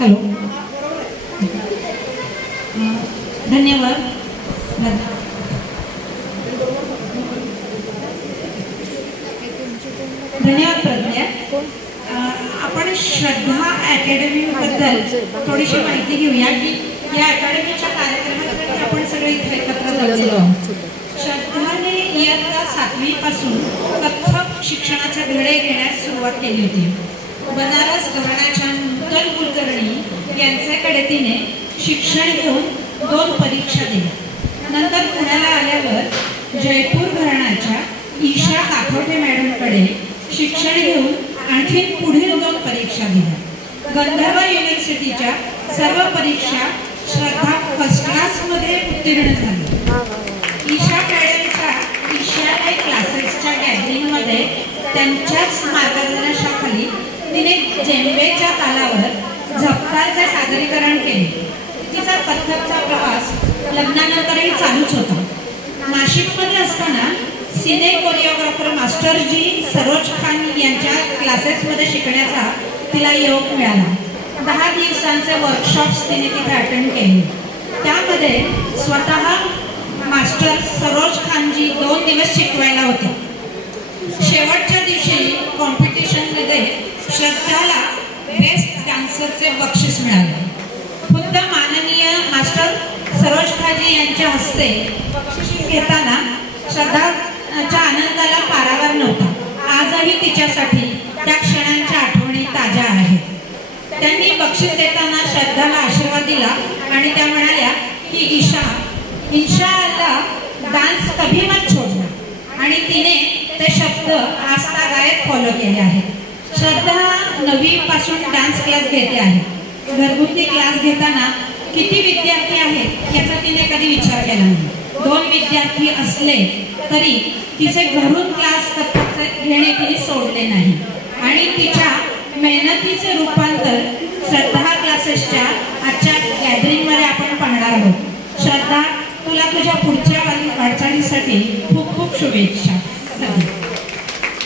Hello, धन्यवाद. धन्यवाद प्रज्ञा. आपण श्रद्धा अकॅडमी बद्दल थोडीशी माहिती घेऊया की या अकॅडमीच्या कार्यक्रमासाठी आपण सगळे इथे एकत्र जमलेलो आहोत. श्रद्धाने इयत्ता 7वी पासून कथ्थक शिक्षणाचे धडे घेण्यास सुरुवात केली होती. बनारस घराण्याच्या नूतन कुलकर्णी यांच्याकडे तिने शिक्षण घेऊन 2 परीक्षा दिल्या. नंतर पुण्याला आल्यावर जयपूर घराण्याच्या ईशा काथोटे मॅडमकडे शिक्षण घेऊन आणखी पुढील 2 परीक्षा दिल्या. गंधर्व युनिव्हर्सिटीच्या सर्व परीक्षा श्रद्धा फर्स्ट क्लासमध्ये उत्तीर्ण झाली. ईशा मॅडमच्या ईशालय क्लासेसच्या गॅदरिंगमध्ये त्यांच्याच मार्गदर्शनाखाली तिने जेंबेच्या तालावर झपताचे सादरीकरण केले. तिचा कथ्थकचा प्रवास लग्नानंतरही चालूच होता. नाशिकमध्ये असताना सिने कोरिओग्राफर मास्टर जी सरोज खान यांच्या क्लासेसमध्ये शिकण्याचा तिला योग मिळाला. 10 दिवसांचे वर्कशॉप्स तिने तिथे अटेंड केले. त्यामध्ये स्वतः मास्टर सरोज खानजी 2 दिवस शिकवायला होते. शेवटच्या दिवशी कॉम्पिटिशनमध्ये श्रद्धाला बेस्ट डान्सरचे बक्षीस मिळाले. खुद्द माननीय मास्टर सरोज खानजी यांच्या हस्ते बक्षीस घेताना श्रद्धाच्या आनंदाला पारावर नव्हता. आजही तिच्यासाठी त्या क्षणांच्या आठवणी ताज्या आहेत. त्यांनी बक्षीस देताना श्रद्धाला आशीर्वाद दिला आणि त्या म्हणाल्या की इंशाअल्लाह डान्स कभी मत छोडना. आणि तिने ते शब्द आजतागायत फॉलो केले आहेत. श्रद्धा 9वी पासून डान्स क्लास घेते आहे. घरगुती क्लास घेताना किती विद्यार्थी आहेत याचा तिने कधी विचार केला नाही. 2 विद्यार्थी असले तरी तिचे घरून क्लास घेणे तिने सोडले नाही. आणि तिच्या मेहनतीचे रूपांतर श्रद्धा क्लासेसच्या आजच्या गॅदरिंगमध्ये आपण पाहणार आहोत. श्रद्धा, तुला तुझ्या पुढच्या वाटचालीसाठी खूप खूप शुभेच्छा.